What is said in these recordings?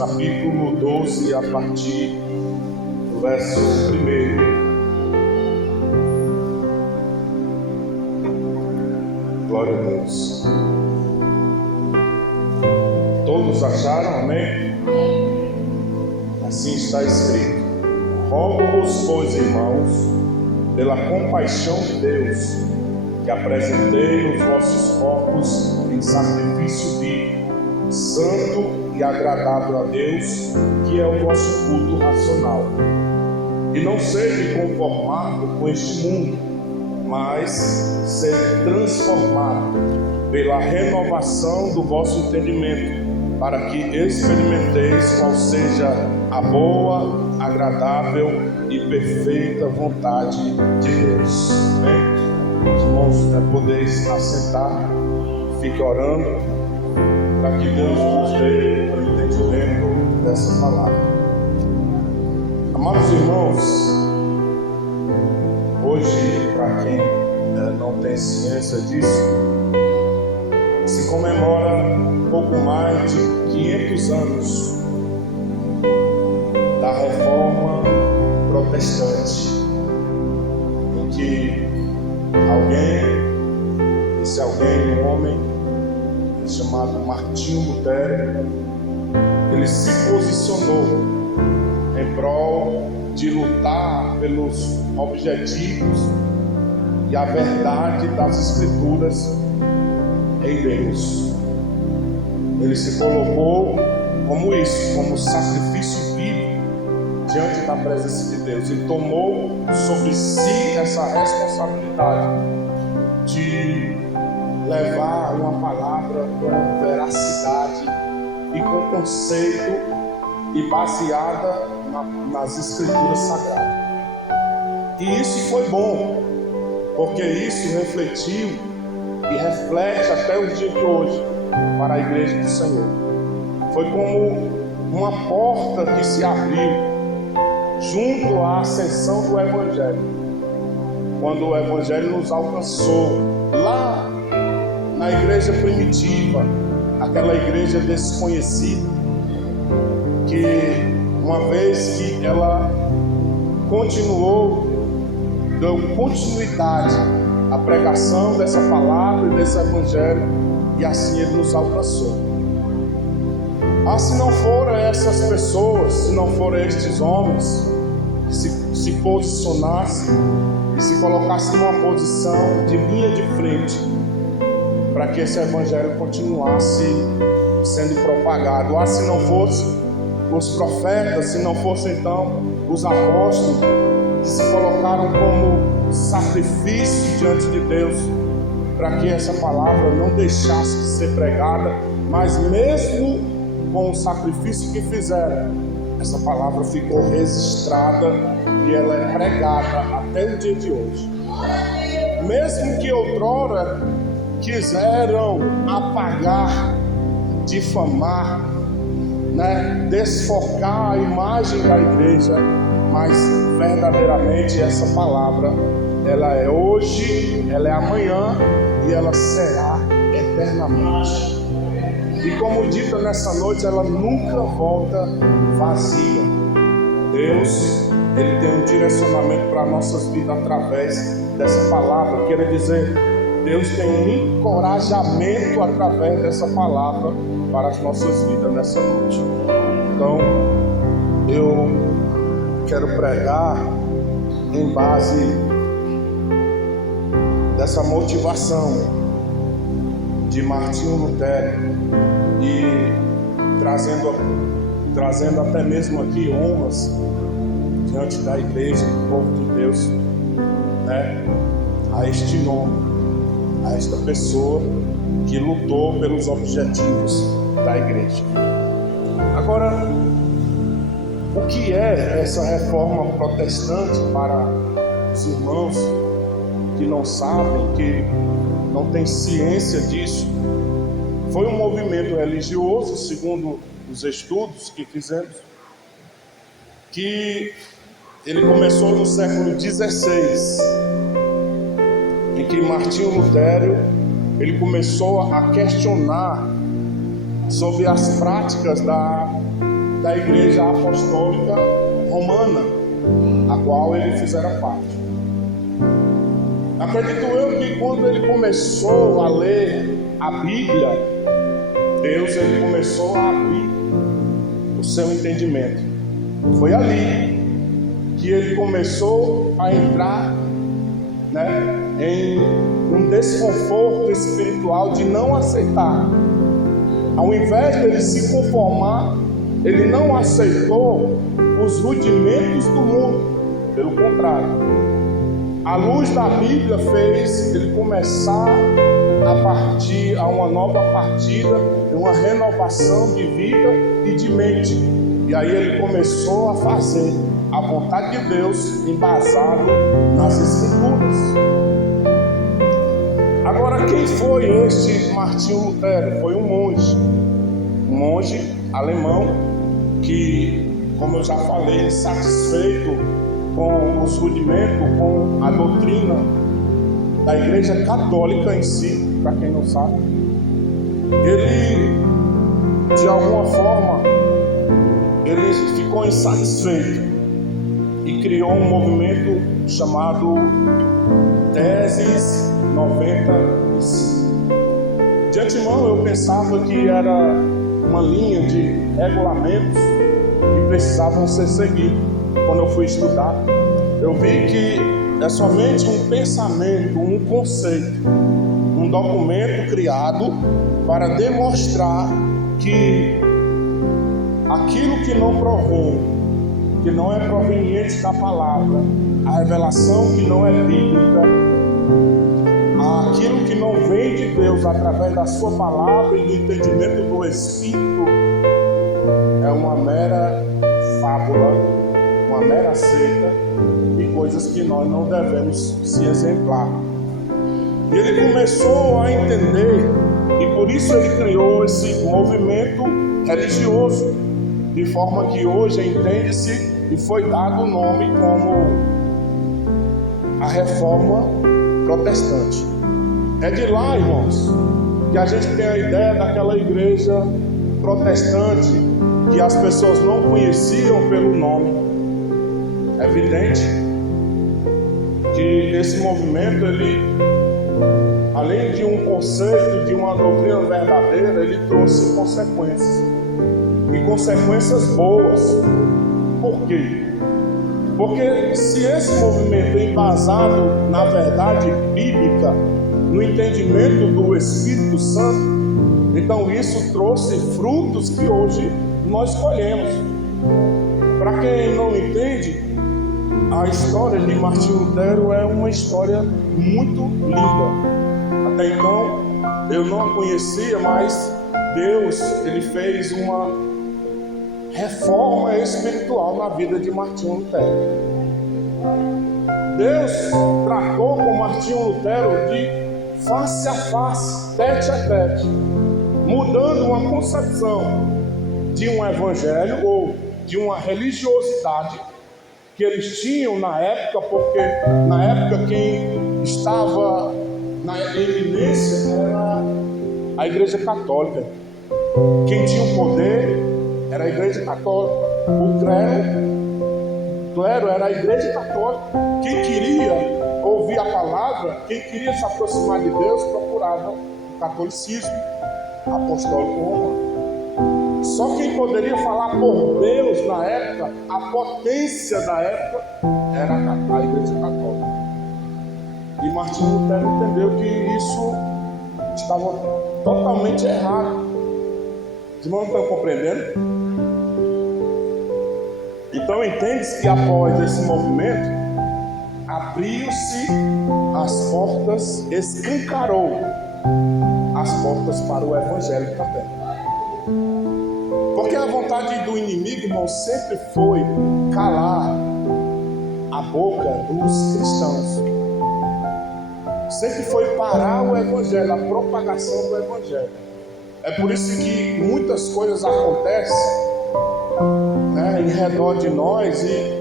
capítulo 12, a partir do verso 1. Glória a Deus. Todos acharam, amém? Assim está escrito: rogo-vos, pois, irmãos, pela compaixão de Deus, que apresentei os vossos corpos em sacrifício vivo, santo e agradável a Deus, que é o vosso culto racional. E não seja conformado com este mundo, mas ser transformado pela renovação do vosso entendimento, para que experimenteis qual seja a boa, agradável e perfeita vontade de Deus. Amém? Os irmãos, podeis assentar, fique orando, para que Deus nos dê o entendimento dessa palavra. Amados irmãos, hoje, para quem não tem ciência disso, se comemora pouco mais de 500 anos da Reforma Protestante, em que esse alguém, um homem chamado Martinho Lutero, ele se posicionou em prol de lutar pelos objetivos e a verdade das Escrituras em Deus. Ele se colocou como isso, como sacrifício vivo diante da presença de Deus. Ele tomou sobre si essa responsabilidade de levar uma palavra com veracidade e com conceito e baseada nas Escrituras Sagradas. E isso foi bom, porque isso refletiu e reflete até o dia de hoje para a igreja do Senhor. Foi como uma porta que se abriu junto à ascensão do Evangelho, quando o Evangelho nos alcançou lá na igreja primitiva, aquela igreja desconhecida, que uma vez que ela continuou, deu continuidade à pregação dessa palavra e desse Evangelho, e assim ele nos alcançou. Se não foram essas pessoas, se não foram estes homens que se posicionassem e se colocassem numa posição de linha de frente para que esse Evangelho continuasse sendo propagado, se não fossem os profetas, se não fossem então os apóstolos que se colocaram como sacrifício diante de Deus, para que essa palavra não deixasse de ser pregada, mas mesmo com o sacrifício que fizeram, essa palavra ficou registrada e ela é pregada até o dia de hoje. Mesmo que outrora quiseram apagar, difamar, desfocar a imagem da igreja, mas verdadeiramente essa palavra, ela é hoje, ela é amanhã e ela será eternamente. E como dito nessa noite, ela nunca volta vazia. Deus, Ele tem um direcionamento para nossas vidas através dessa palavra. Quer dizer, Deus tem um encorajamento através dessa palavra para as nossas vidas nessa noite. Então, eu quero pregar em base dessa motivação de Martinho Lutero e trazendo até mesmo aqui honras diante da igreja, do povo de Deus, a este nome, a esta pessoa que lutou pelos objetivos da igreja. Agora, o que é essa reforma protestante para os irmãos que não sabem, que não têm ciência disso? Foi um movimento religioso, segundo os estudos que fizemos, que ele começou no século XVI, em que Martinho Lutero ele começou a questionar sobre as práticas da Igreja Apostólica Romana, a qual ele fizera parte. Acredito eu que quando ele começou a ler a Bíblia, Deus ele começou a abrir o seu entendimento. Foi ali que ele começou a entrar, em um desconforto espiritual de não aceitar. Ao invés de ele se conformar, ele não aceitou os rudimentos do mundo. Pelo contrário, a luz da Bíblia fez ele começar a partir a uma nova partida, uma renovação de vida e de mente. E aí ele começou a fazer a vontade de Deus embasado nas Escrituras. Agora, quem foi este Martinho Lutero? Foi um monge alemão que, como eu já falei, insatisfeito com os rudimentos, com a doutrina da Igreja Católica em si, para quem não sabe, ele, de alguma forma, ele ficou insatisfeito e criou um movimento chamado Teses 95. De antemão eu pensava que era uma linha de regulamentos que precisavam ser seguidos. Quando eu fui estudar, eu vi que é somente um pensamento, um conceito, um documento criado para demonstrar que aquilo que não provém, que não é proveniente da palavra, a revelação que não é bíblica, aquilo que não vem de Deus através da sua palavra e do entendimento do Espírito, é uma mera fábula, uma mera seita e coisas que nós não devemos se exemplar. E ele começou a entender, e por isso ele criou esse movimento religioso, de forma que hoje entende-se e foi dado o nome como a Reforma Protestante. É de lá, irmãos, que a gente tem a ideia daquela igreja protestante que as pessoas não conheciam pelo nome. É evidente que esse movimento, ele, além de um conceito, de uma doutrina verdadeira, ele trouxe consequências. E consequências boas. Por quê? Porque se esse movimento é embasado na verdade bíblica, no entendimento do Espírito Santo, então isso trouxe frutos que hoje nós colhemos. Para quem não entende, a história de Martinho Lutero é uma história muito linda. Até então eu não a conhecia, mas Deus ele fez uma reforma espiritual na vida de Martinho Lutero. Deus tratou com Martinho Lutero de face a face, tete a tete, mudando uma concepção de um evangelho ou de uma religiosidade que eles tinham na época, porque na época quem estava na eminência era a Igreja Católica. Quem tinha o poder era a Igreja Católica. O clero era a Igreja Católica. Quem queria ouvir a palavra, quem queria se aproximar de Deus, procurava o catolicismo apostólico romano. Só quem poderia falar por Deus na época, a potência da época, era a Igreja Católica. E Martinho Lutero entendeu que isso estava totalmente errado. Os irmãos estão compreendendo? Então entende-se que após esse movimento, abriu-se as portas, escancarou as portas para o Evangelho também. Porque a vontade do inimigo, irmão, sempre foi calar a boca dos cristãos. Sempre foi parar o Evangelho, a propagação do Evangelho. É por isso que muitas coisas acontecem, em redor de nós e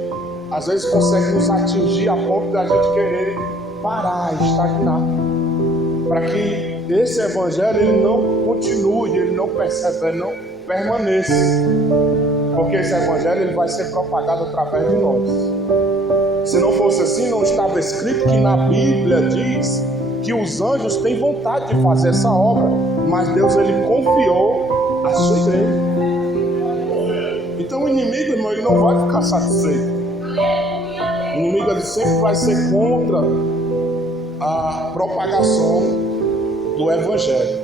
às vezes consegue nos atingir a ponto da gente querer parar, estagnar, para que esse evangelho ele não continue, ele não persevere, não permaneça. porque esse evangelho ele vai ser propagado através de nós. Se não fosse assim, não estava escrito que na Bíblia diz que os anjos têm vontade de fazer essa obra, mas Deus ele confiou a sua igreja. Então o inimigo, irmão, ele não vai ficar satisfeito. O inimigo ele sempre vai ser contra a propagação do evangelho.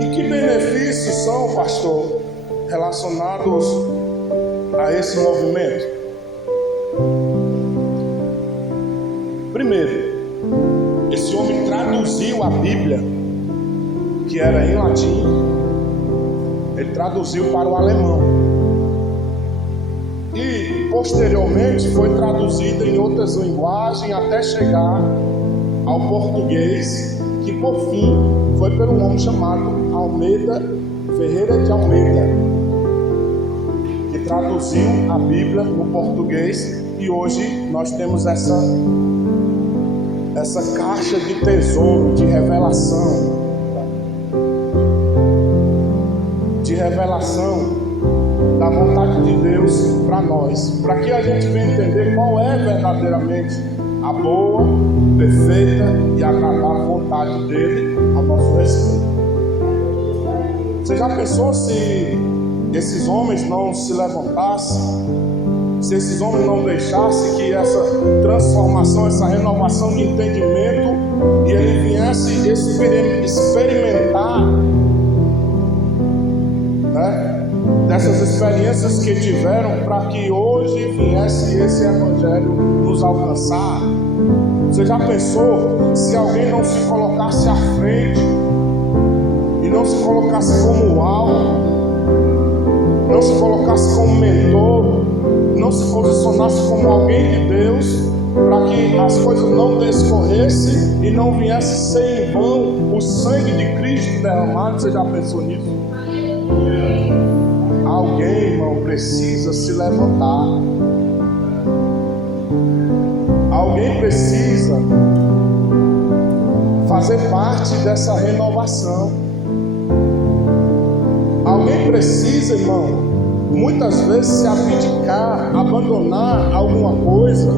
E que benefícios são, pastor, relacionados a esse movimento? Primeiro, esse homem traduziu a Bíblia, que era em latim, ele traduziu para o alemão. E posteriormente foi traduzida em outras linguagens até chegar ao português, que por fim foi por um homem chamado Almeida Ferreira de Almeida, que traduziu a Bíblia no português, e hoje nós temos essa caixa de tesouro, de revelação da vontade de Deus para nós, para que a gente venha entender qual é verdadeiramente a boa, perfeita e agradável vontade dele a nosso respeito. Você já pensou se esses homens não se levantassem, se esses homens não deixassem que essa transformação, essa renovação de entendimento, e ele viesse experimentar, né, dessas experiências que tiveram, para que hoje viesse esse evangelho nos alcançar? Você já pensou se alguém não se colocasse à frente e não se colocasse como alvo, não se colocasse como mentor, não se posicionasse como alguém de Deus, para que as coisas não descorressem e não viesse ser em vão o sangue de Cristo derramado? Você já pensou nisso? Alguém, irmão, precisa se levantar. Alguém precisa fazer parte dessa renovação. Alguém precisa, irmão, muitas vezes se abdicar, abandonar alguma coisa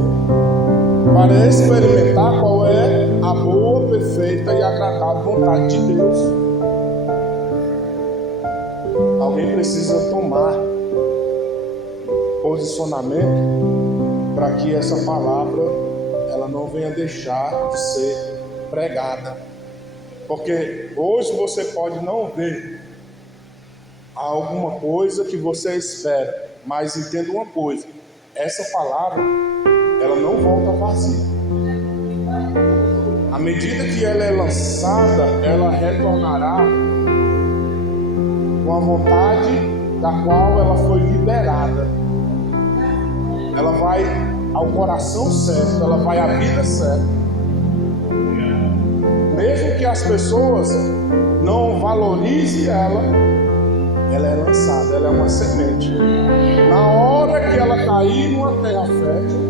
para experimentar qual é a boa, perfeita e agradável vontade de Deus. Alguém precisa tomar posicionamento para que essa palavra ela não venha deixar de ser pregada. Porque hoje você pode não ver alguma coisa que você espera, mas entenda uma coisa: essa palavra ela não volta vazia. À medida que ela é lançada, ela retornará com a vontade da qual ela foi liberada. Ela vai ao coração certo, ela vai à vida certa. Mesmo que as pessoas não valorizem ela é lançada, ela é uma semente. Na hora que ela cair numa terra fértil,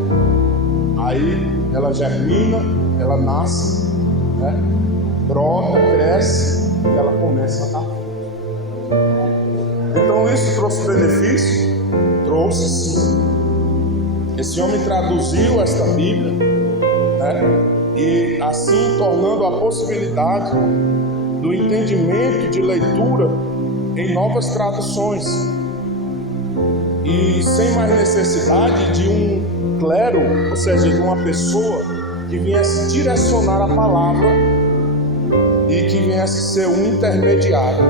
aí ela germina, ela nasce, né? Brota, cresce e ela começa a dar fruto. Então isso trouxe benefício? Trouxe sim. Esse homem traduziu esta Bíblia, né? E assim tornando a possibilidade do entendimento de leitura em novas traduções, e sem mais necessidade de um clero, ou seja, de uma pessoa que viesse direcionar a palavra e que viesse ser um intermediário.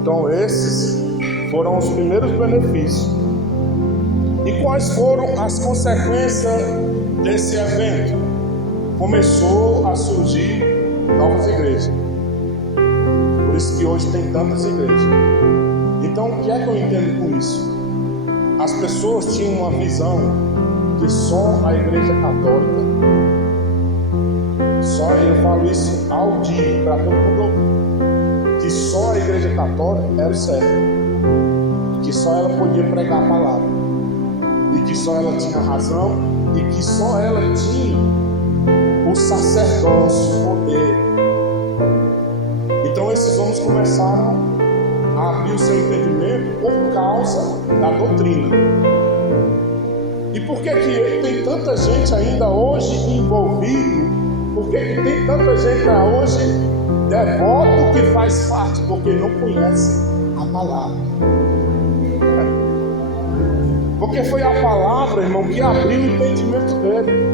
Então esses foram os primeiros benefícios. E quais foram as consequências desse evento? Começou a surgir novas igrejas. Por isso que hoje tem tantas igrejas. Então o que é que eu entendo com isso? As pessoas tinham uma visão que só a igreja católica, só eu falo isso audível para todo mundo ouvir, que só a igreja católica era o certo, que só ela podia pregar a palavra, e que só ela tinha razão, e que só ela tinha o sacerdócio, o poder. Então esses homens começaram a abrir o seu entendimento por causa da doutrina. E por que tem tanta gente ainda hoje envolvido? Por que tem tanta gente hoje devoto que faz parte? Porque não conhece a palavra. Porque foi a palavra, irmão, que abriu o entendimento dele.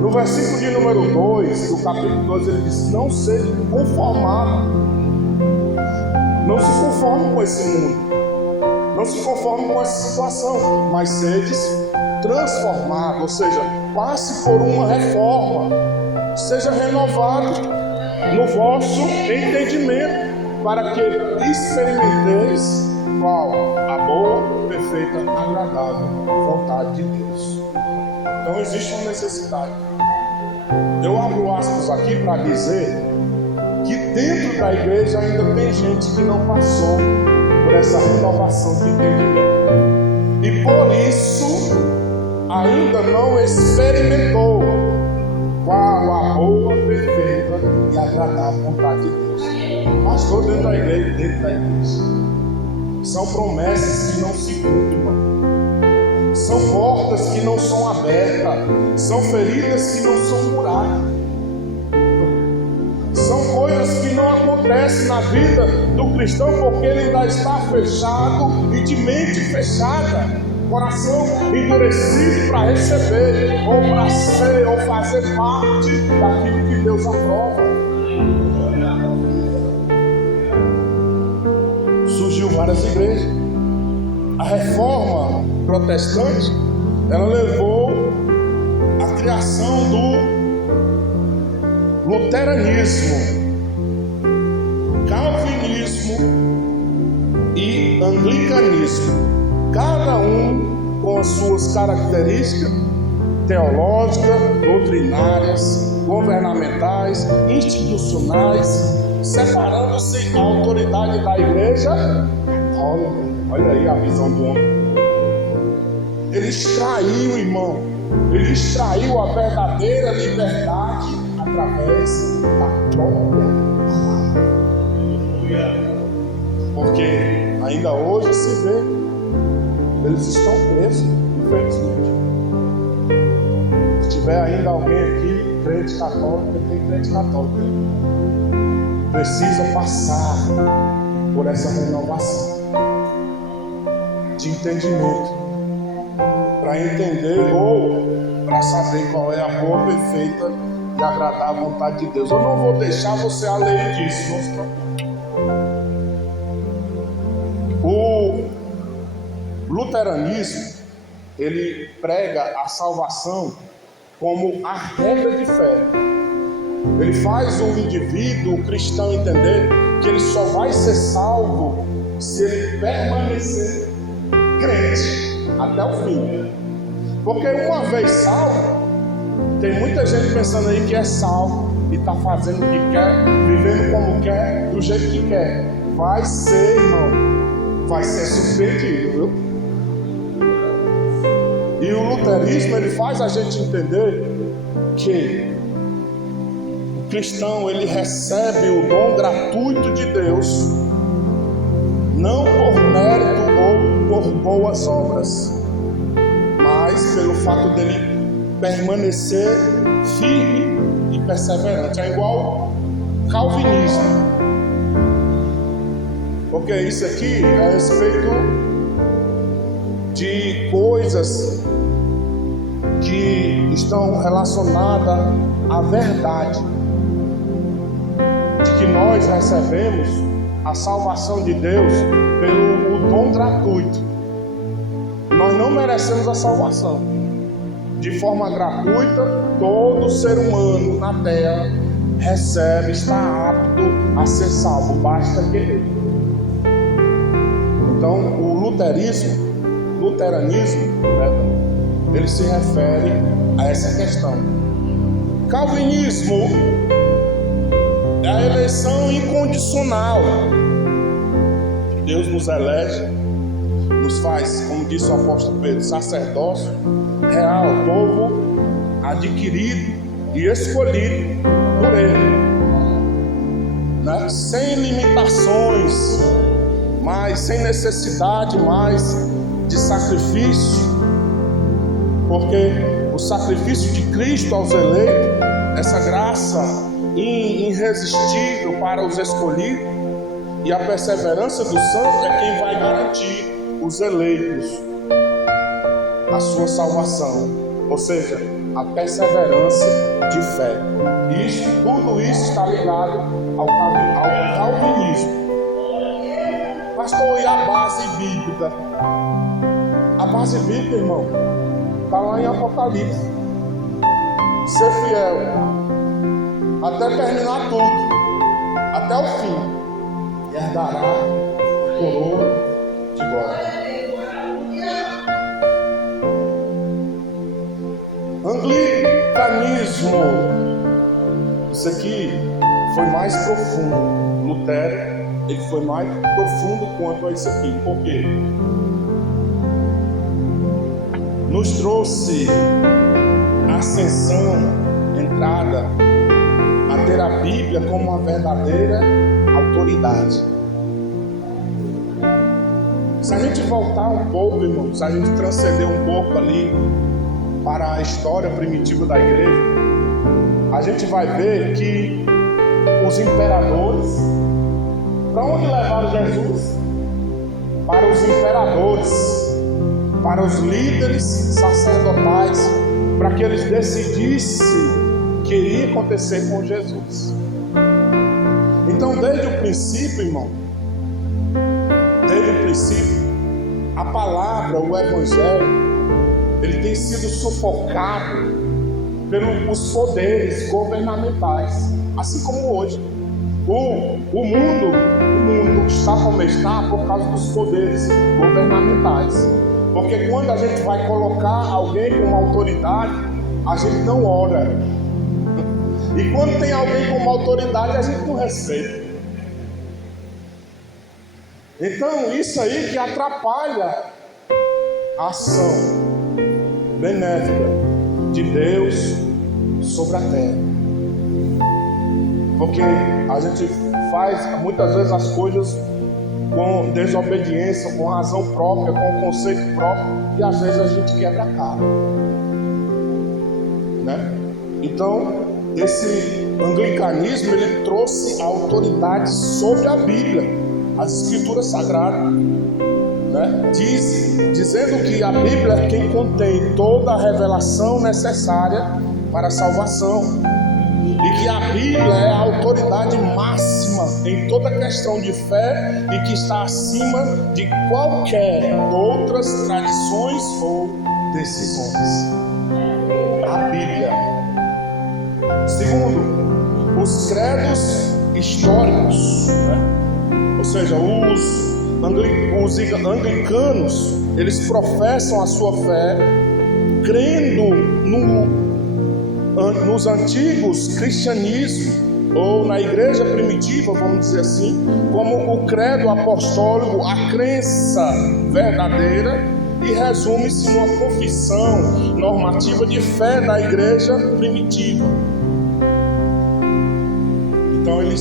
No versículo de número 2, do capítulo 2, ele diz: não seja conformado. Não se conforme com esse mundo. Não se conforme com essa situação. Mas sedes transformado, ou seja, passe por uma reforma. Seja renovado no vosso entendimento, para que experimenteis qual a boa, perfeita, agradável vontade de Deus. Então existe uma necessidade. Eu abro aspas aqui para dizer que dentro da igreja ainda tem gente que não passou por essa renovação de entendimento. E por isso ainda não experimentou qual a boa, perfeita e agradável vontade de Deus. Pastor, dentro da igreja. São promessas que não se cumprem, irmão. São portas que não são abertas. São feridas que não são curadas. São coisas que não acontecem na vida do cristão porque ele ainda está fechado e de mente fechada, coração endurecido para receber ou para ser ou fazer parte daquilo que Deus aprova. Surgiu várias igrejas. A reforma protestante, ela levou à criação do luteranismo, calvinismo e anglicanismo, cada um com as suas características teológicas, doutrinárias, governamentais, institucionais, separando-se a autoridade da igreja católica. Olha aí a visão do homem. Ele extraiu, irmão, ele extraiu a verdadeira liberdade através da própria palavra. Porque ainda hoje se vê, eles estão presos, infelizmente. Se tiver ainda alguém aqui, crente católico, tem crente católico, precisa passar por essa renovação de entendimento, para entender ou para saber qual é a boa, perfeita e agradável vontade de Deus. Eu não vou deixar você além disso, não se preocupe. O luteranismo, ele prega a salvação como a regra de fé. Ele faz o indivíduo, o cristão, entender que ele só vai ser salvo se ele permanecer crente até o fim. Porque uma vez salvo, tem muita gente pensando aí que é salvo e está fazendo o que quer, vivendo como quer, do jeito que quer. Vai ser, irmão, vai ser surpreendido, viu? E o luterismo, ele faz a gente entender que o cristão, ele recebe o dom gratuito de Deus, não por mérito ou por boas obras, mas pelo fato dele permanecer firme e perseverante. É igual calvinismo. Porque isso aqui é a respeito de coisas que estão relacionadas à verdade, de que nós recebemos a salvação de Deus pelo dom gratuito. Nós não merecemos a salvação. De forma gratuita, todo ser humano na terra recebe, está apto a ser salvo, basta querer. Então, o luteranismo, ele se refere a essa questão. Calvinismo é a eleição incondicional. Deus nos elege, nos faz, como disse o apóstolo Pedro, sacerdócio real, povo adquirido e escolhido por Ele, né? Sem limitações, mas sem necessidade mais de sacrifício, porque o sacrifício de Cristo aos eleitos, essa graça irresistível para os escolhidos, e a perseverança do santo é quem vai garantir os eleitos a sua salvação, ou seja, a perseverança de fé. E tudo isso está ligado ao calvinismo. Pastor, e a base bíblica? A base bíblica, irmão, está lá em Apocalipse. Ser fiel até terminar tudo, até o fim, e herdará a coroa de glória. Anglicanismo, isso aqui foi mais profundo. Lutero, ele foi mais profundo quanto a isso aqui. Por quê? Nos trouxe ascensão, entrada a ter a Bíblia como uma verdadeira autoridade. Se a gente voltar um pouco, irmão, se a gente transcender um pouco ali para a história primitiva da igreja, a gente vai ver que os imperadores, para onde levaram Jesus? Para os imperadores, para os líderes sacerdotais, para que eles decidissem o que iria acontecer com Jesus. Então, desde o princípio, irmão, desde o princípio, a palavra, o evangelho, ele tem sido sufocado pelos poderes governamentais, assim como hoje. O mundo está como está por causa dos poderes governamentais. Porque quando a gente vai colocar alguém como autoridade, a gente não ora. E quando tem alguém como autoridade, a gente não respeita. Então isso aí que atrapalha a ação benéfica de Deus sobre a terra. Porque a gente faz muitas vezes as coisas com desobediência, com razão própria, com conceito próprio, e às vezes a gente quebra a cara, né? Então esse anglicanismo, ele trouxe a autoridade sobre a Bíblia, as escrituras sagradas, né? Dizendo que a Bíblia é quem contém toda a revelação necessária para a salvação, e que a Bíblia é a autoridade máxima em toda questão de fé e que está acima de qualquer outras tradições ou decisões. A Bíblia. Segundo, os credos históricos, né? Ou seja, os anglicanos, eles professam a sua fé crendo nos antigos cristianismos, ou na igreja primitiva, vamos dizer assim, como o credo apostólico, a crença verdadeira, e resume-se numa confissão normativa de fé da igreja primitiva. Então ele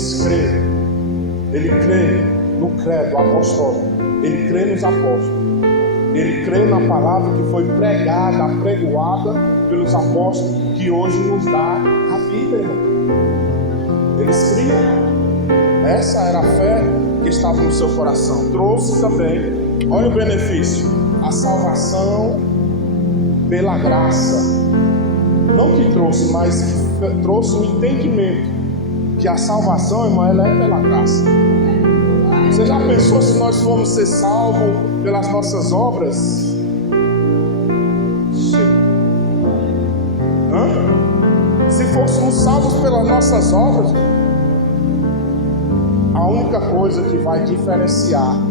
crê no credo apostólico, ele crê nos apóstolos, ele crê na palavra que foi pregada, apregoada pelos apóstolos, que hoje nos dá a vida, irmão. Eles criam. Essa era a fé que estava no seu coração. Trouxe também, olha o benefício, a salvação pela graça. Não que trouxe, mas que trouxe o entendimento que a salvação, irmão, ela é pela graça. Você já pensou se nós formos ser salvos pelas nossas obras? Se fôssemos salvos pelas nossas obras, a única coisa que vai diferenciar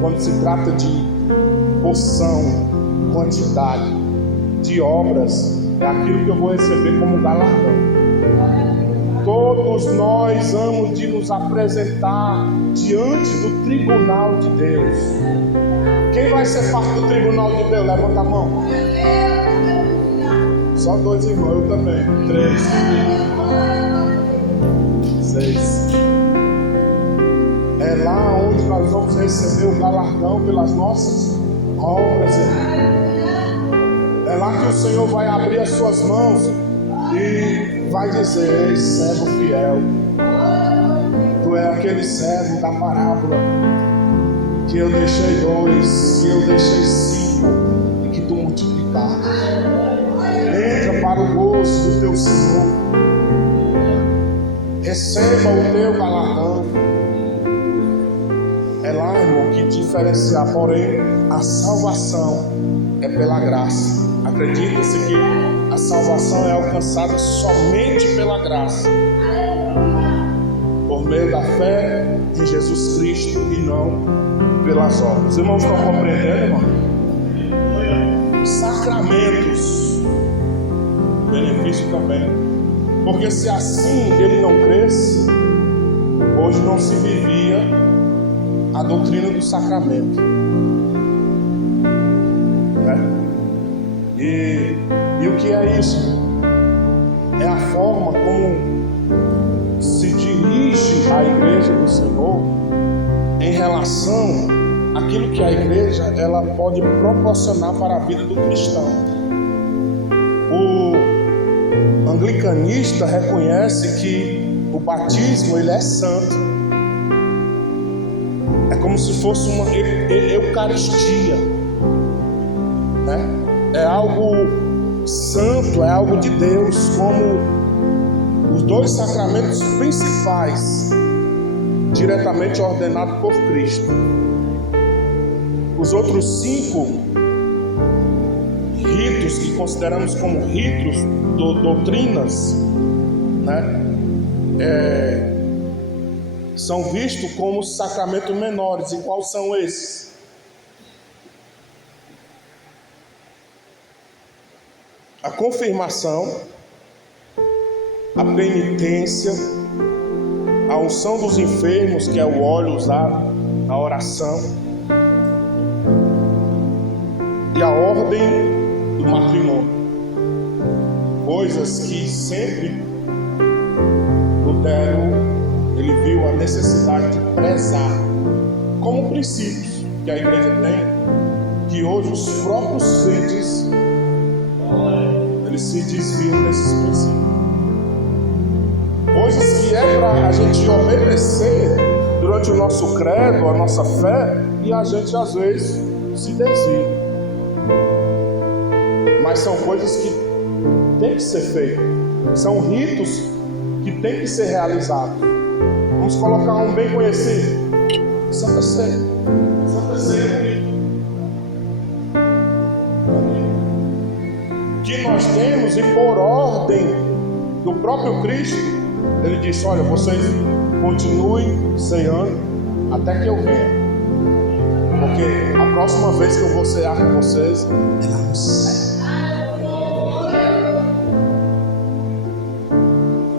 quando se trata de porção, quantidade de obras, é aquilo que eu vou receber como galardão. Todos nós vamos de nos apresentar diante do tribunal de Deus. Quem vai ser parte do tribunal de Deus? Levanta a mão. Só 2 irmãos, eu também. 3, 6. É lá onde nós vamos receber o galardão pelas nossas obras, irmão. É lá que o Senhor vai abrir as suas mãos e vai dizer: ei, servo fiel, tu é aquele servo da parábola que eu deixei 2, que eu deixei 5 e que tu multiplicaste. Entra para o gozo do teu Senhor, receba o teu galardão. É lá, irmão, que diferenciar. Porém, a salvação é pela graça. Acredita-se que a salvação é alcançada somente pela graça, por meio da fé em Jesus Cristo e não pelas obras. Os irmãos estão compreendendo, irmão? Sacramentos, benefício também. Porque se assim ele não cresce, hoje não se vivia a doutrina do sacramento, né? E o que é isso? É a forma como se dirige a igreja do Senhor em relação àquilo que a igreja ela pode proporcionar para a vida do cristão. O anglicanista reconhece que o batismo ele é santo. É como se fosse uma eucaristia, né? É algo santo, é algo de Deus, como os 2 sacramentos principais, diretamente ordenados por Cristo. Os outros 5 ritos que consideramos como ritos, doutrinas, né? São vistos como sacramentos menores. E quais são esses? A confirmação, a penitência, a unção dos enfermos, que é o óleo usado na oração, e a ordem do matrimônio. Coisas que sempre Lutero ele viu a necessidade de prezar como princípios que a igreja tem, que hoje os próprios crentes eles se desviam desses princípios. Coisas que é para a gente obedecer durante o nosso credo, a nossa fé, e a gente às vezes se desvia. Mas são coisas que tem que ser feitas, são ritos que tem que ser realizados. Vamos colocar um bem conhecido: Santa Ceia. Santa Ceia é um rito que nós temos, e por ordem do próprio Cristo, ele disse: olha, vocês continuem ceando até que eu venha, porque a próxima vez que eu vou cear com vocês é lá no céu.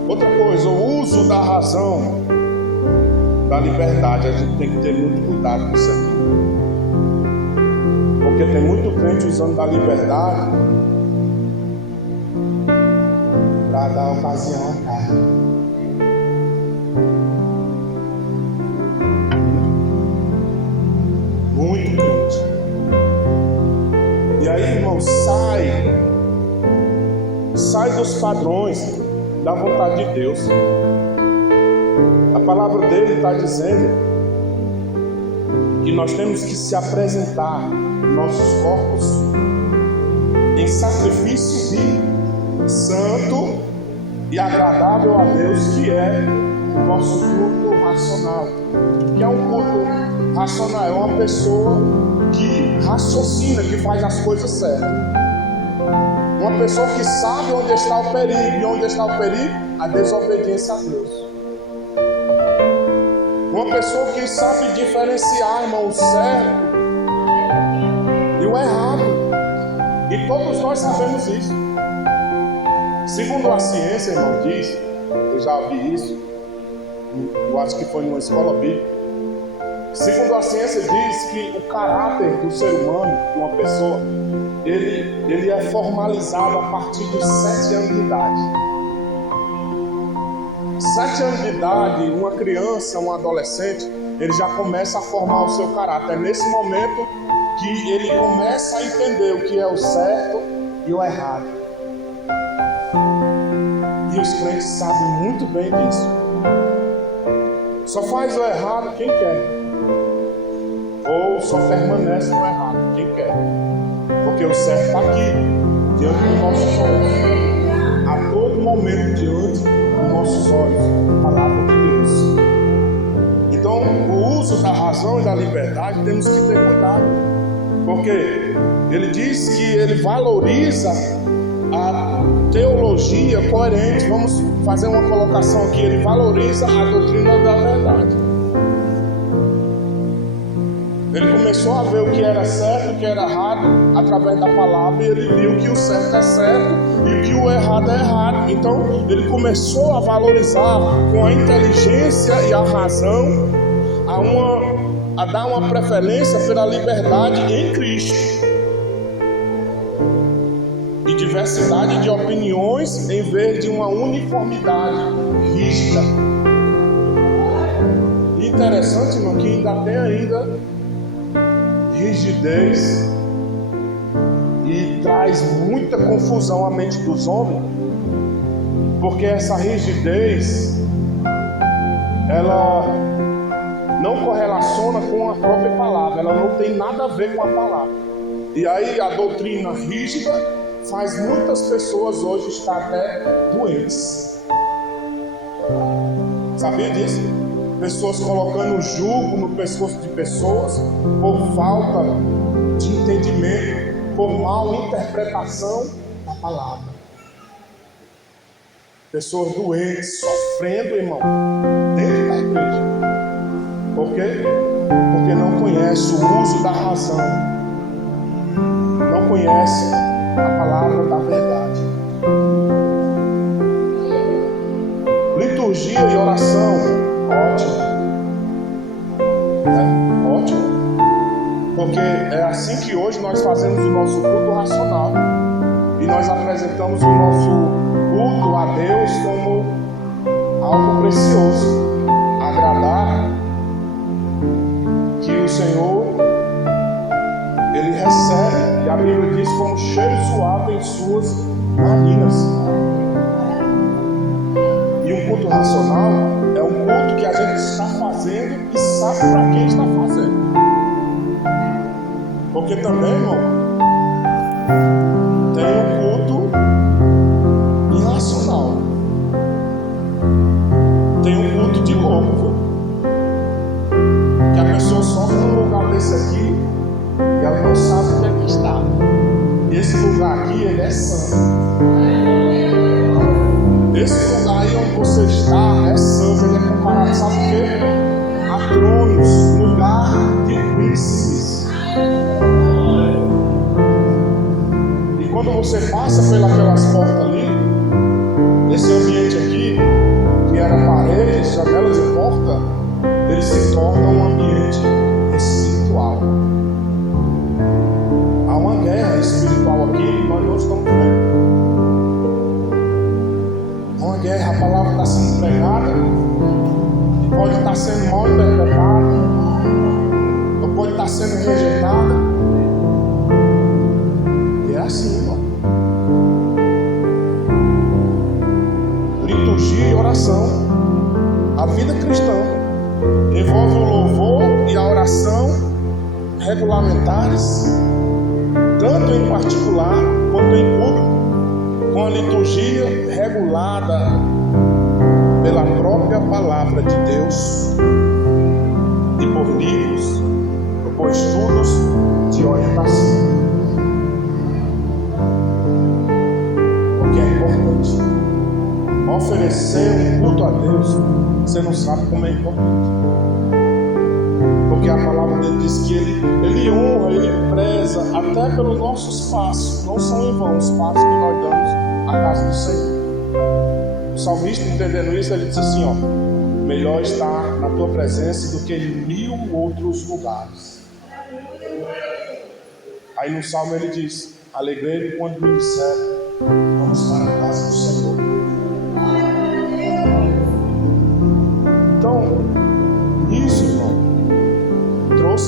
Outra coisa, o uso da razão, da liberdade. A gente tem que ter muito cuidado com isso aqui, porque tem muito crente usando da liberdade para dar ocasião à carne. Muito crente. E aí, irmão, sai dos padrões da vontade de Deus. A palavra dele está dizendo que nós temos que se apresentar nossos corpos em sacrifício vivo, santo e agradável a Deus, que é o nosso culto racional. Que é um culto racional? É uma pessoa que raciocina, que faz as coisas certas. Uma pessoa que sabe onde está o perigo. E onde está o perigo? A desobediência a Deus. Uma pessoa que sabe diferenciar, irmão, o certo e o errado. E todos nós sabemos isso. Segundo a ciência, irmão, diz, eu já vi isso, eu acho que foi numa escola bíblica. Segundo a ciência diz que o caráter do ser humano, de uma pessoa, ele é formalizado a partir dos 7 anos de idade. 7 anos de idade, uma criança, um adolescente, ele já começa a formar o seu caráter. É nesse momento que ele começa a entender o que é o certo e o errado. E os crentes sabem muito bem disso. Só faz o errado quem quer, ou só permanece no errado quem quer, porque o certo está aqui, diante dos nossos olhos, a todo momento diante dos nossos olhos, a palavra de Deus. Então, o uso da razão e da liberdade temos que ter cuidado, porque ele diz que ele valoriza a teologia coerente. Vamos fazer uma colocação aqui: ele valoriza a doutrina da verdade. Ele começou a ver o que era certo e o que era errado através da palavra, e ele viu que o certo é certo e que o errado é errado. Então ele começou a valorizar com a inteligência e a razão a dar uma preferência pela liberdade em Cristo e diversidade de opiniões em vez de uma uniformidade rígida. E interessante, irmão, que ainda tem rigidez e traz muita confusão à mente dos homens, porque essa rigidez ela não correlaciona com a própria palavra, ela não tem nada a ver com a palavra. E aí a doutrina rígida faz muitas pessoas hoje estar até doentes. Sabia disso? Pessoas colocando jugo no pescoço de pessoas por falta de entendimento, por mal interpretação da palavra. Pessoas doentes, sofrendo, irmão, dentro da igreja. Por quê? Porque não conhece o uso da razão, não conhece a palavra da verdade. Liturgia e oração, ótimo, ótimo, porque é assim que hoje nós fazemos o nosso culto racional e nós apresentamos o nosso culto a Deus como algo precioso, agradar, que o Senhor ele recebe, e a Bíblia diz, como cheiro suave em suas narinas. E um culto racional é um culto que a gente está fazendo e sabe para quem está fazendo. Porque também, irmão, tem um culto irracional. Tem um culto de louco, viu? Que a pessoa sofre num lugar desse aqui e ela não sabe onde é que está. E esse lugar aqui, ele é santo. Esse lugar aí onde você está é santo, ele é comparado, sabe o quê? A tronos, lugar de príncipes. E quando você passa pelas portas ali, esse ambiente aqui, que era paredes, janelas e porta, ele se torna um ambiente espiritual. Há uma guerra espiritual aqui que nós não estamos vendo. Uma guerra, a palavra está sendo pregada, pode estar sendo mal interpretada, ou pode estar sendo rejeitada. E é assim, irmão. Liturgia e oração. A vida cristã envolve o louvor e a oração regulamentares, tanto em particular quanto em público, com a liturgia regulada pela própria palavra de Deus e por livros, por estudos de orientação. Porque é importante oferecer um culto a Deus. Você não sabe como é importante, porque a palavra dele diz que ele honra, ele preza até pelos nossos passos. Não são em vão os passos que nós damos à casa do Senhor. O salmista, entendendo isso, ele diz assim, ó: melhor estar na tua presença do que em 1000 outros lugares. Aí no salmo ele diz: alegrei-me quando me disseram, vamos para a casa do Senhor. Então, isso, irmão,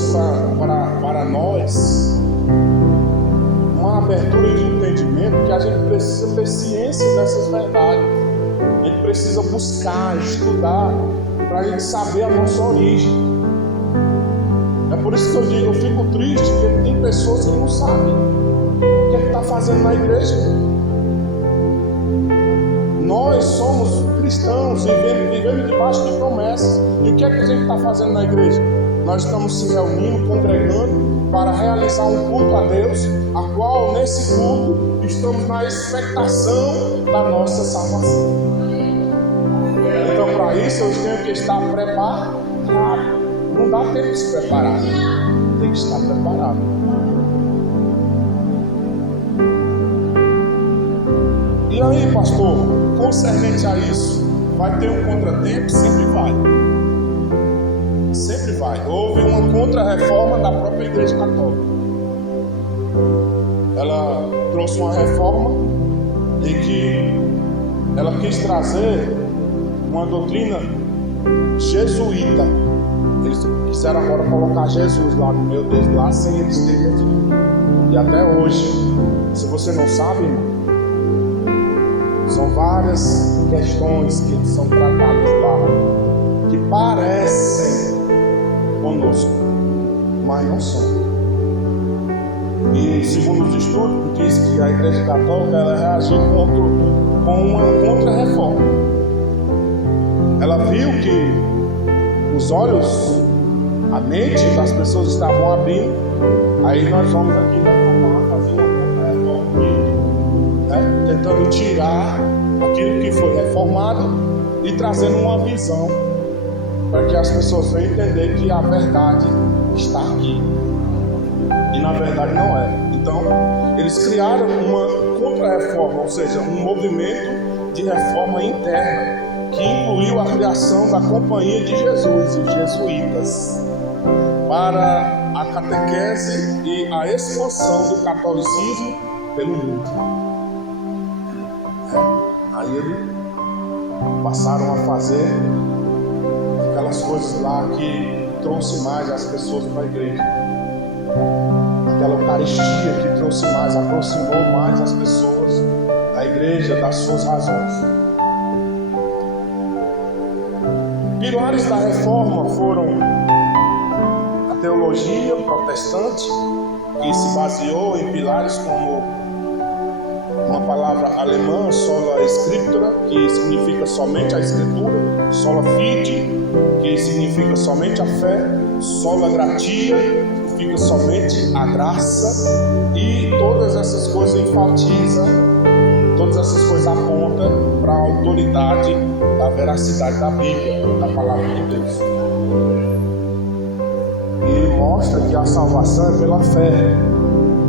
trouxe para nós uma abertura de entendimento que a gente precisa ter ciência dessas verdades. A gente precisa buscar, estudar, para a gente saber a nossa origem. É por isso que eu digo, eu fico triste, porque tem pessoas que não sabem o que é que está fazendo na igreja. Nós somos cristãos, vivemos debaixo de promessas. E o que é que a gente está fazendo na igreja? Nós estamos se reunindo, congregando para realizar um culto a Deus, a qual nesse culto estamos na expectação da nossa salvação. Então, para isso eu tenho que estar preparado. Não dá tempo de se preparar, tem que estar preparado. E aí, pastor, concernente a isso, vai ter um contratempo? Sempre vai. Sempre vai. Houve uma contra-reforma da própria Igreja Católica. Ela trouxe uma reforma em que ela quis trazer uma doutrina jesuíta. Eles quiseram agora colocar Jesus lá no meio deles, lá sem eles terem dito. E até hoje, se você não sabe, irmão, são várias questões que são tratadas lá que parecem conosco, mas não são. E segundo os estudos, diz que a Igreja Católica ela reagiu com uma contra-reforma. Ela viu que os olhos, a mente das pessoas estavam abrindo. Aí nós vamos aqui fazer uma contra-reforma, né? Tentando tirar aquilo que foi reformado e trazendo uma visão para que as pessoas venham entender que a verdade está aqui. E na verdade não é. Então, eles criaram uma contra-reforma, ou seja, um movimento de reforma interna que incluiu a criação da Companhia de Jesus, os jesuítas, para a catequese e a expansão do catolicismo pelo mundo. Aí eles passaram a fazer aquelas coisas lá que trouxe mais as pessoas para a igreja. Aquela Eucaristia que trouxe mais, aproximou mais as pessoas da igreja, das suas razões. Pilares da reforma foram a teologia protestante, que se baseou em pilares como uma palavra alemã, sola scriptura, que significa somente a escritura, sola fide, que significa somente a fé, sola gratia, que significa somente a graça, e todas essas coisas enfatizam, todas essas coisas apontam para a autoridade da veracidade da Bíblia, da palavra de Deus. E mostra que a salvação é pela fé,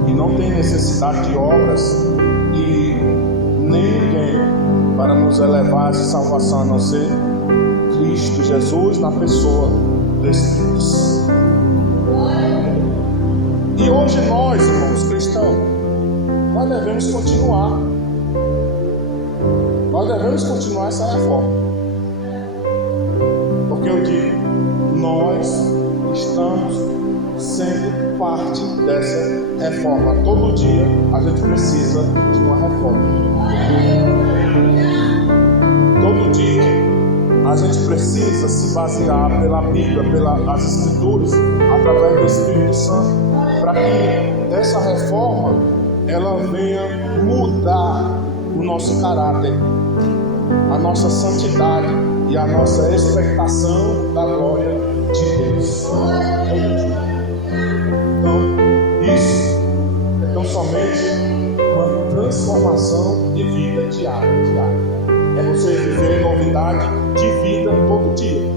e não tem necessidade de obras e nem ninguém para nos elevar a essa salvação, a não ser Cristo Jesus na pessoa do Espírito Santo. E hoje nós, irmãos cristãos, nós devemos continuar. Nós devemos continuar essa reforma. Porque eu digo, nós estamos sendo parte dessa reforma. Todo dia a gente precisa de uma reforma. Todo dia a gente precisa se basear pela Bíblia, pelas Escrituras, através do Espírito Santo, para que essa reforma ela venha mudar o nosso caráter, a nossa santidade e a nossa expectação da glória de Deus. Então, isso é tão somente uma transformação de vida diária. É você viver novidade de vida todo dia.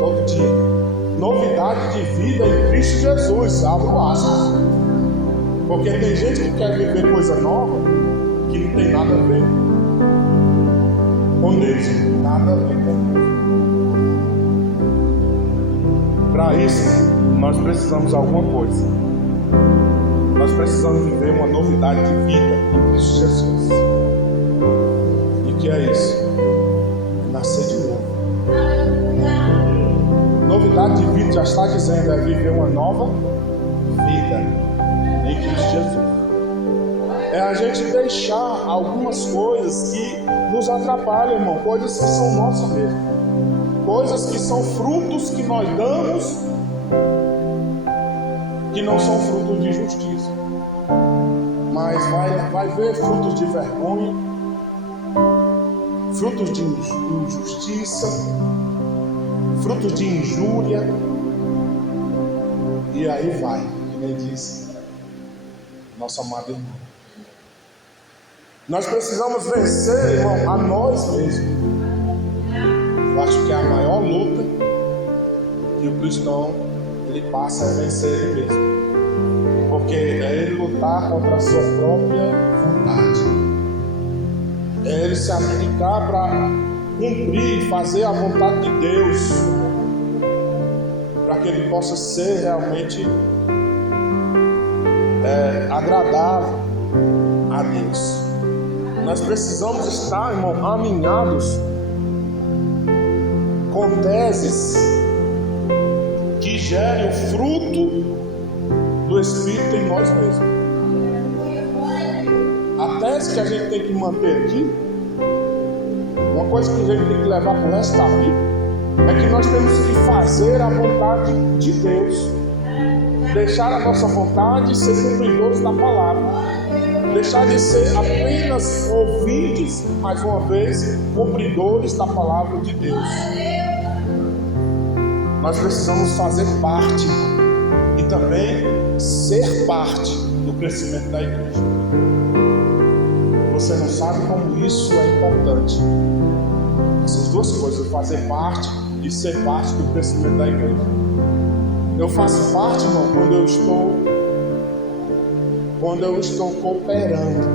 Todo dia. Novidade de vida em Cristo Jesus, abro aspas. Porque tem gente que quer viver coisa nova que não tem nada a ver com Deus, nada a ver com Deus. Para isso, nós precisamos de alguma coisa. Nós precisamos viver uma novidade de vida em Cristo Jesus. E o que é isso? Nascer de novo. Novidade de vida já está dizendo, é viver uma nova vida em Cristo Jesus. É a gente deixar algumas coisas que nos atrapalham, irmão, coisas que são nossas mesmo, coisas que são frutos que nós damos, que não são frutos de justiça, mas vai ver frutos de vergonha, frutos de injustiça, frutos de injúria, e aí vai, que nem diz nossa amada irmã. Nós precisamos vencer, irmão, a nós mesmos. Eu acho que é a maior luta que o cristão ele passa a vencer ele mesmo, porque é ele lutar contra a sua própria vontade, é ele se abdicar para cumprir, fazer a vontade de Deus, para que ele possa ser realmente agradável a Deus. Nós precisamos estar, irmão, alinhados com teses que gerem o fruto do Espírito em nós mesmos. A tese que a gente tem que manter aqui, uma coisa que a gente tem que levar para o resto da vida, é que nós temos que fazer a vontade de Deus, deixar a nossa vontade e ser cumpridores da palavra, deixar de ser apenas ouvintes, mais uma vez, cumpridores da palavra de Deus. Nós precisamos fazer parte e também ser parte do crescimento da igreja. Você não sabe como isso é importante. Essas duas coisas, fazer parte e ser parte do crescimento da igreja. Eu faço parte, irmão, quando eu estou cooperando,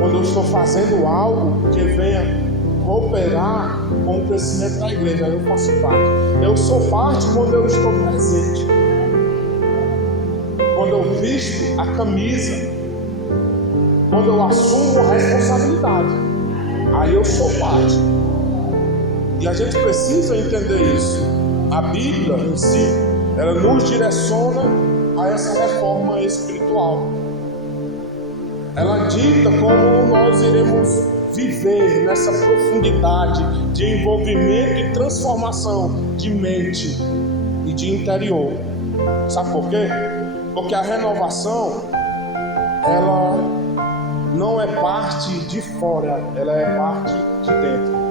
quando eu estou fazendo algo que venha cooperar com o crescimento da igreja, eu faço parte. Eu sou parte quando eu estou presente, quando eu visto a camisa, quando eu assumo a responsabilidade, aí eu sou parte. E a gente precisa entender isso. A Bíblia em si, ela nos direciona a essa reforma espiritual. Ela dita como nós iremos viver nessa profundidade de envolvimento e transformação de mente e de interior. Sabe por quê? Porque a renovação, ela não é parte de fora, ela é parte de dentro.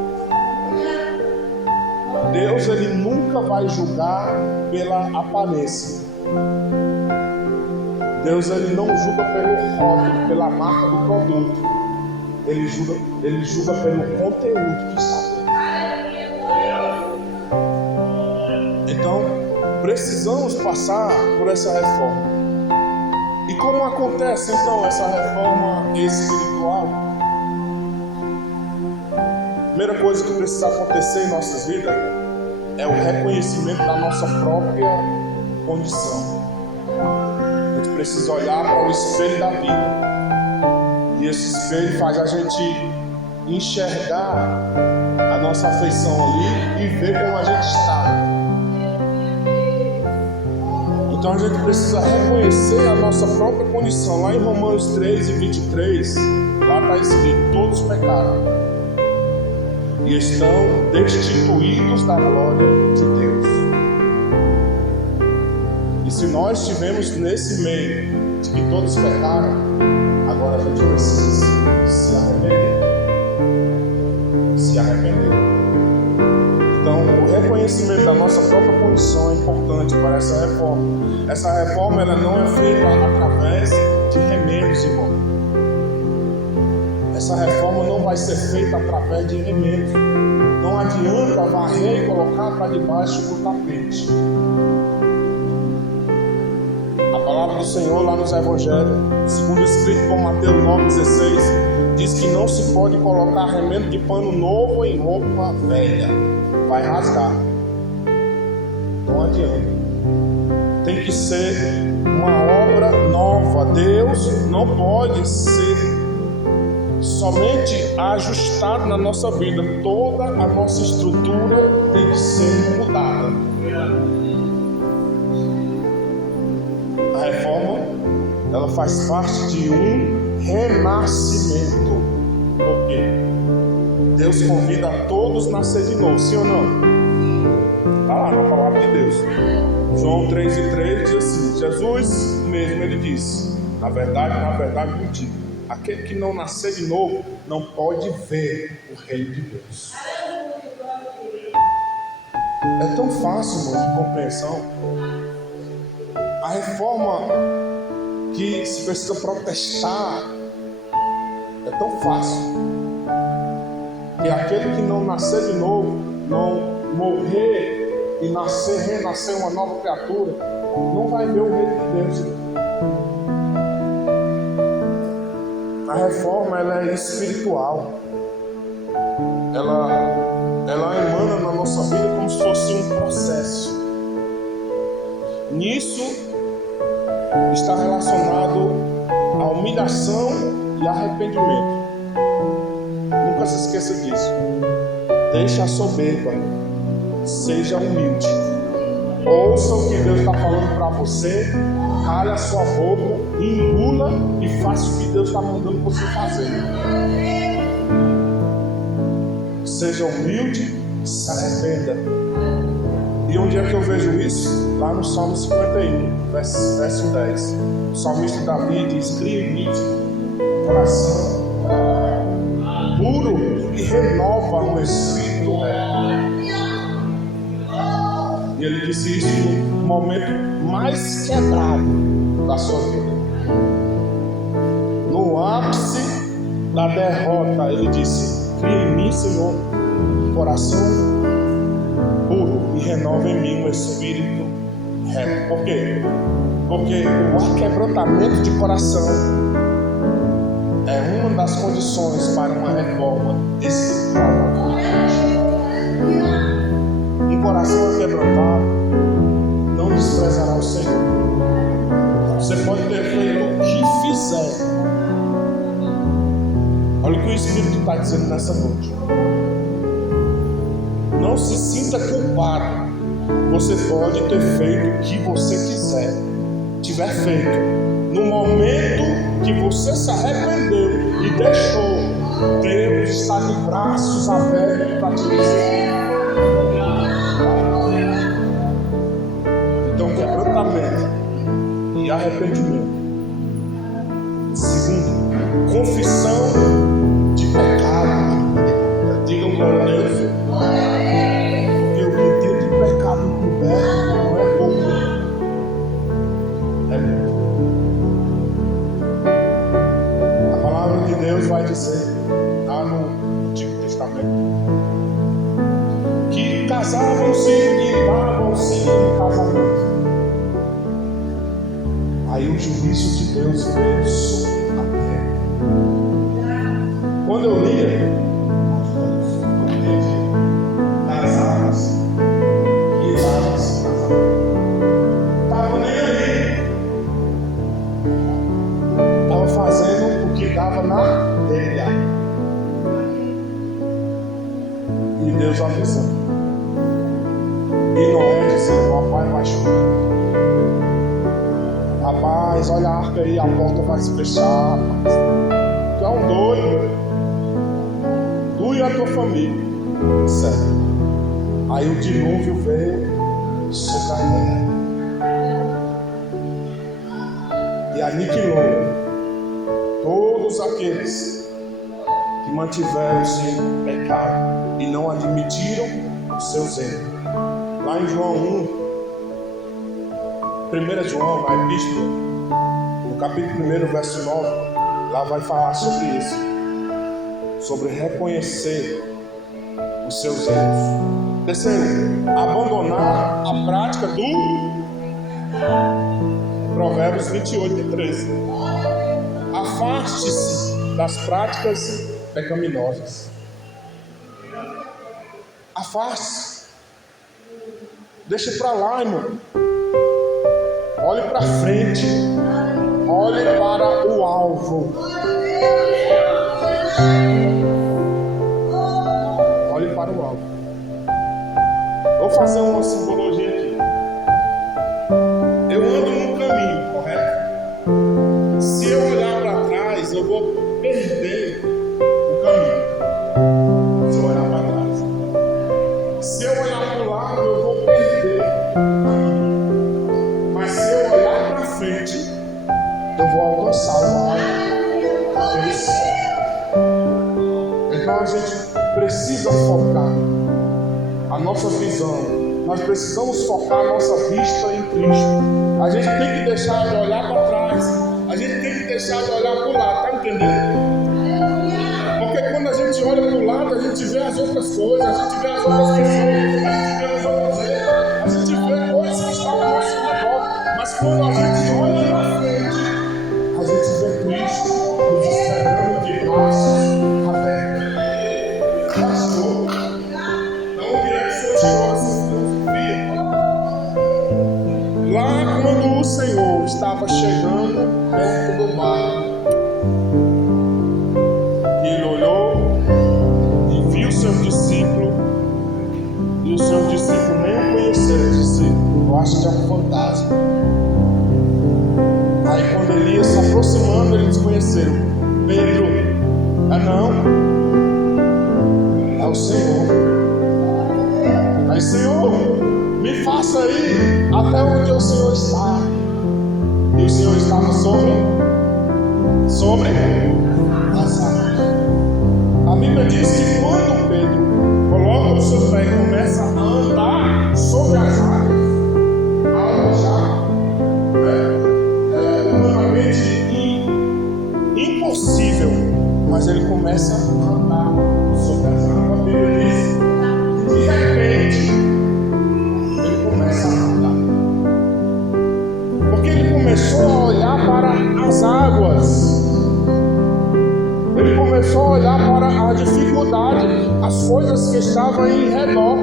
Deus, ele nunca vai julgar pela aparência. Deus, ele não julga pelo rótulo, pela marca do produto. Ele julga pelo conteúdo que está dentro. Então, precisamos passar por essa reforma. E como acontece então essa reforma espiritual? A primeira coisa que precisa acontecer em nossas vidas é o reconhecimento da nossa própria condição. A gente precisa olhar para o espelho da vida. E esse espelho faz a gente enxergar a nossa afeição ali e ver como a gente está. Então a gente precisa reconhecer a nossa própria condição. Lá em Romanos 3:23, lá está escrito: todos pecaram e estão destituídos da glória de Deus. E se nós estivemos nesse meio de que todos pecaram, agora a gente precisa se arrepender. Então, o reconhecimento da nossa própria condição é importante para essa reforma. Essa reforma, ela não é feita através de remédios, irmão. Essa reforma não vai ser feita através de remédios. Não adianta varrer e colocar para debaixo do tapete. A palavra do Senhor lá nos Evangelhos, segundo escrito por Mateus 9,16, diz que não se pode colocar remendo de pano novo em roupa velha. Vai rasgar. Não adianta. Tem que ser uma obra nova. Deus não pode ser somente ajustado na nossa vida, toda a nossa estrutura tem que ser mudada. A reforma, ela faz parte de um renascimento. Por quê? Deus convida a todos a nascer de novo, sim ou não? Está lá na palavra de Deus. João 3:3 diz assim: Jesus mesmo, ele disse: na verdade eu digo, aquele que não nascer de novo não pode ver o reino de Deus. É tão fácil, irmão, de compreensão. A reforma que se precisa protestar é tão fácil, que aquele que não nascer de novo, não morrer e renascer uma nova criatura, não vai ver o reino de Deus. A reforma, ela é espiritual. Ela emana na nossa vida como se fosse um processo. Nisso está relacionado à humilhação e arrependimento. Nunca se esqueça disso. Deixe a soberba, seja humilde. Ouça o que Deus está falando para você, cale a sua boca, engula e faça o que Deus está mandando você fazer. Seja humilde, se arrependa. E onde é que eu vejo isso? Lá no Salmo 51, verso 10. O salmista Davi diz: cria em mim coração puro e renova um espírito reto. E ele disse isso no momento mais quebrado da sua vida. No ápice da derrota, ele disse: cria em mim, Senhor, um coração puro e renova em mim um espírito reto. Por quê? Porque o aquebrantamento de coração é uma das condições para uma reforma espiritual. Um coração quebrantado não desprezará o Senhor. Você pode ter feito o que fizer. Olha o que o Espírito está dizendo nessa noite. Não se sinta culpado. Você pode ter feito o que você tiver feito. No momento que você se arrependeu e deixou, Deus está de braços abertos para te dizer. Então, quebrantamento e arrependimento. Segundo, confissão de pecado. Digam glória a Deus. Porque o que tem de pecado encoberto não é pouco, é muito. A palavra de Deus vai dizer lá no Antigo Testamento que casavam-se e davam-se em casamento. Aí o juízo de Deus veio sobre a terra. Quando eu lia casadas e davam-se em casamento, estava nem aí, estava fazendo o que dava na telha. E Deus avisando. E Noé dizendo: rapaz, vai chover. Rapaz, olha a arca aí, a porta vai se fechar. Rapaz. Tu é um doido. Tu e a tua família. Certo. Aí o dilúvio veio sobre a terra e aniquilou todos aqueles que mantiveram-se em pecado e não admitiram os seus erros. Lá em João 1 João, na epístola, no capítulo 1, verso 9, lá vai falar sobre isso, sobre reconhecer os seus erros. Terceiro, abandonar a prática do Provérbios 28:13. Afaste-se das práticas pecaminosas. Afaste-se. Deixa para lá, irmão. Olhe para frente. Olhe para o alvo. Olhe para o alto. Vou fazer uma simbologia aqui. Eu ando num caminho, correto? Se eu olhar para trás, eu vou perder o caminho. Se eu olhar para trás. Se eu olhar para o lado, eu vou perder o caminho. Mas se eu olhar para frente, eu vou alcançar o alto. Então a gente precisa focar a nossa visão. Nós precisamos focar a nossa vista em Cristo. A gente tem que deixar de olhar para trás. A gente tem que deixar de olhar para o lado. Está entendendo? Porque quando a gente olha para o lado, a gente vê as outras coisas, a gente vê as outras pessoas, a gente vê os outros erros, a gente vê coisas que estão ao nosso redor. Mas quando a gente olha para frente, a gente vê Cristo nos esperando de braços abertos. Pastor, não queria que você tirou essa filosofia. Lá quando o Senhor estava chegando perto do mar, ele olhou e viu seu discípulo, e o seu discípulo nem o conheceu. Ele disse: eu acho que é um fantasma. Aí quando ele ia se aproximando, eles conheceram. Pedro, não, é o Senhor. Aí, Senhor, me faça ir até onde o Senhor está. E o Senhor estava sobre as águas. A Bíblia diz que quando Pedro coloca o seu pé e começa a andar sobre as águas, algo já impossível, mas ele começa a andar sobre as águas. A Bíblia diz que de repente ele começa a andar, porque ele começou a olhar para as águas, ele começou a olhar para a dificuldade, as coisas que estavam em redor.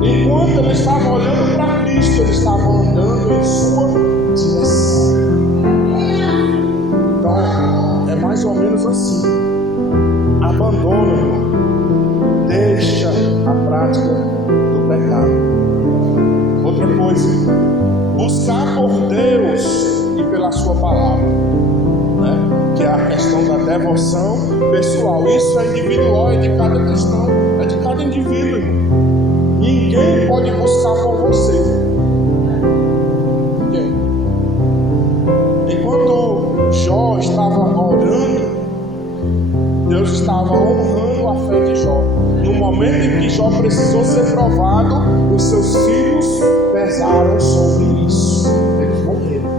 Enquanto ele estava olhando para Cristo, ele estava andando em sua direção. Então, é mais ou menos assim. Abandona, irmão. Deixa a prática do pecado. Outra coisa, buscar por Deus e pela sua palavra, né? Que é a questão da devoção pessoal. Isso é individual, é de cada cristão, é de cada indivíduo, irmão. Ninguém pode buscar por você. Ninguém. Enquanto Jó estava orando, Deus estava honrando a fé de Jó. No momento em que Jó precisou ser provado, os seus filhos pesaram sobre isso. Eles morreram.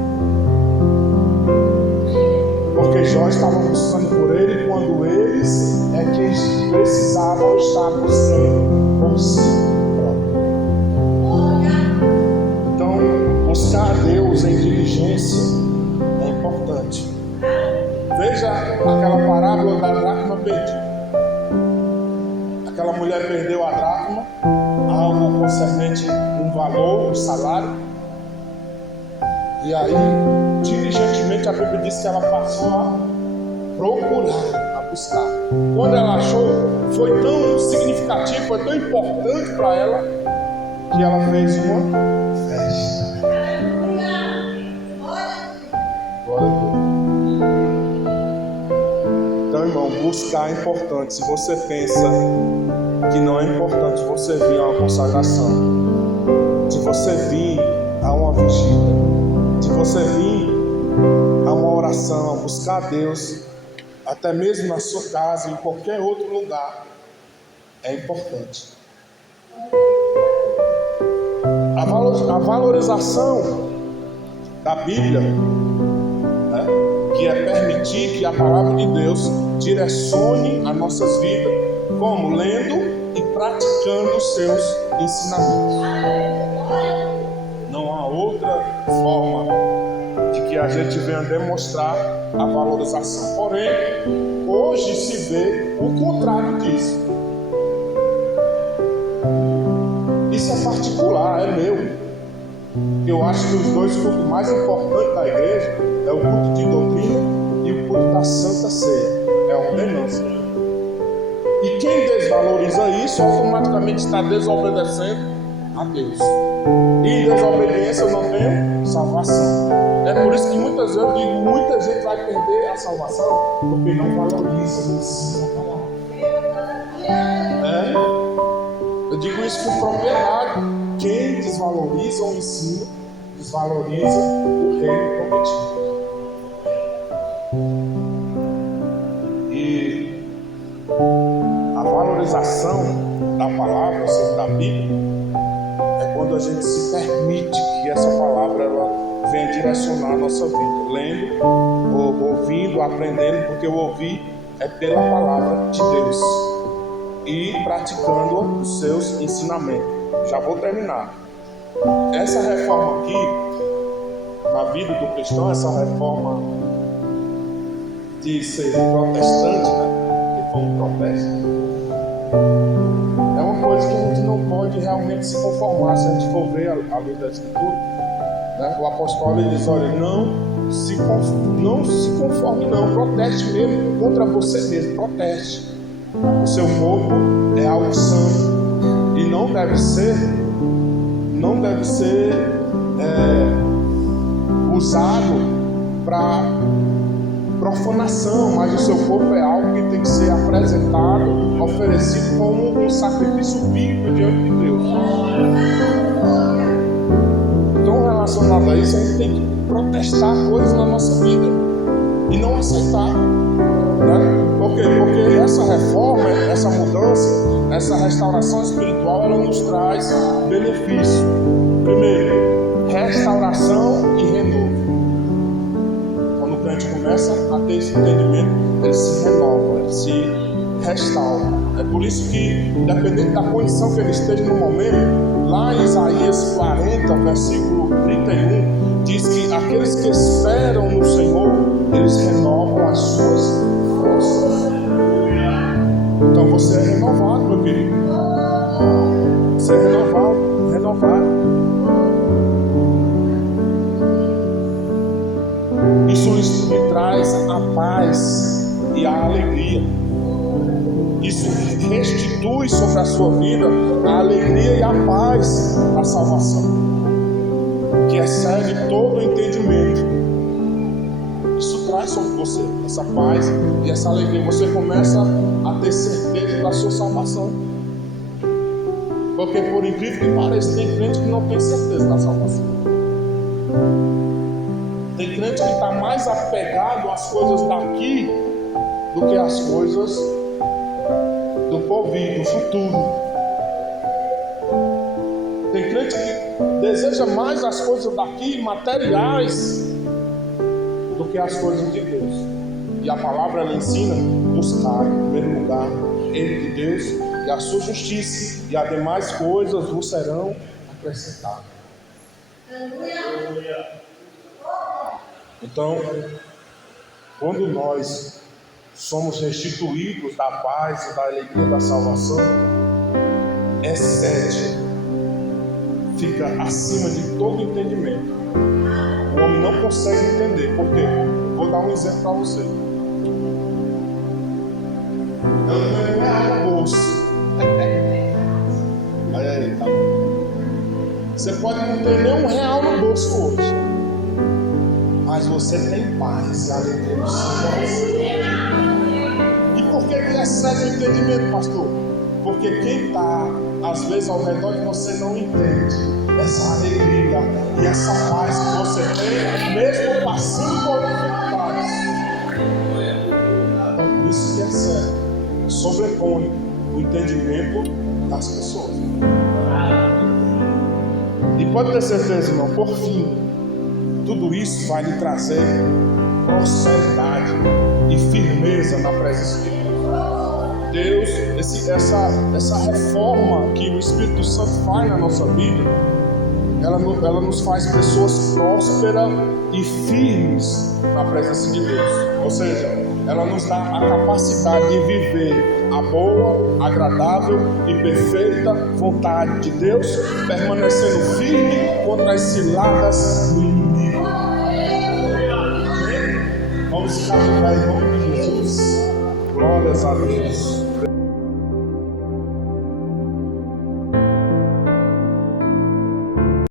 Porque Jó estava buscando por ele, quando eles é que precisavam estar buscando por si. Buscar a Deus em diligência é importante. Veja aquela parábola da dracma perdida. Aquela mulher perdeu a dracma, algo concernente um valor, um salário. E aí, diligentemente, a Bíblia diz que ela passou a procurar, a buscar. Quando ela achou, foi tão significativo, foi tão importante para ela, que ela fez uma festa. Então, irmão, buscar é importante. Se você pensa que não é importante você vir a uma consagração, de você vir a uma vigília, de você vir a uma oração, buscar a Deus, até mesmo na sua casa, em qualquer outro lugar, é importante. A valorização da Bíblia, né, que é permitir que a palavra de Deus direcione as nossas vidas, como? Lendo e praticando os seus ensinamentos. Não há outra forma de que a gente venha demonstrar a valorização. Porém, hoje se vê o contrário disso. Isso é particular, é meu. Eu acho que os dois cultos mais importantes da igreja é o culto de doutrina e o culto da Santa Ceia. É a ordenança. automaticamente está desobedecendo a Deus. E em desobediência eu não tenho salvação. É por isso que muitas vezes eu digo, muita gente vai perder a salvação porque não valoriza, não ensina a palavra. Eu digo isso com propriedade. Quem desvaloriza o ensino, desvaloriza o reino prometido. E a valorização da palavra, ou seja, da Bíblia, é quando a gente se permite que essa palavra ela venha direcionar a nossa vida, lendo, ouvindo, aprendendo, porque o ouvir é pela palavra de Deus e praticando os seus ensinamentos. Já vou terminar. Essa reforma aqui, na vida do cristão, essa reforma de ser protestante, né? Que foi um protesto, é uma coisa que a gente não pode realmente se conformar. Se a gente for ver a luz da Escritura, né? O apóstolo ele diz, olha, não se conforme não, proteste mesmo contra você mesmo, proteste. O seu corpo é algo santo e não deve ser usado para profanação, mas o seu corpo é algo que tem que ser apresentado, oferecido como um sacrifício vivo diante de Deus. Então, relacionado a isso, a gente tem que protestar coisas na nossa vida e não aceitar, né? Por quê? Porque essa reforma, essa mudança, essa restauração espiritual, ela nos traz benefício. Primeiro, restauração e renovo. Quando o crente começa a ter esse entendimento, ele se renova, ele se restaura. É por isso que, dependendo da condição que ele esteja no momento, lá em Isaías 40, versículo 31, diz que aqueles que esperam no Senhor, eles renovam as suas forças. Então você é renovado, meu querido. Você é renovado. Isso lhe traz a paz e a alegria. Isso restitui sobre a sua vida a alegria e a paz da salvação, que excede todo o entendimento. Isso traz sobre você essa paz e essa alegria. Você começa a ter certeza da sua salvação. Porque, por incrível que pareça, tem crente que não tem certeza da salvação. Tem crente que está mais apegado às coisas daqui do que às coisas do porvir, do futuro. Tem crente que deseja mais as coisas daqui, materiais, do que as coisas de Deus. E a palavra ela ensina: buscar em primeiro lugar ele de Deus e a sua justiça, e as demais coisas vos serão acrescentadas. Então, quando nós somos restituídos da paz e da alegria da salvação, excede, fica acima de todo entendimento. O homem não consegue entender. Por quê? Vou dar um exemplo para você. Eu não tenho R$1 no bolso. Olha aí, tá? Você pode não ter nem R$1 no bolso hoje, mas você tem paz e alegria no seu coração. E por que excede o entendimento, pastor? Porque quem está, às vezes, ao redor de você não entende essa alegria e essa paz que você tem, mesmo passando por dificuldades. Então, por isso que excede, sobrepõe o entendimento das pessoas. E pode ter certeza, irmão, por fim, tudo isso vai lhe trazer prosperidade e firmeza na presença de Deus. Essa reforma que o Espírito Santo faz na nossa vida, ela nos faz pessoas prósperas e firmes na presença de Deus. Ou seja, ela nos dá a capacidade de viver a boa, agradável e perfeita vontade de Deus, permanecendo firme contra as ciladas do inimigo. Vamos caminhar em nome de Jesus. Glórias a Deus.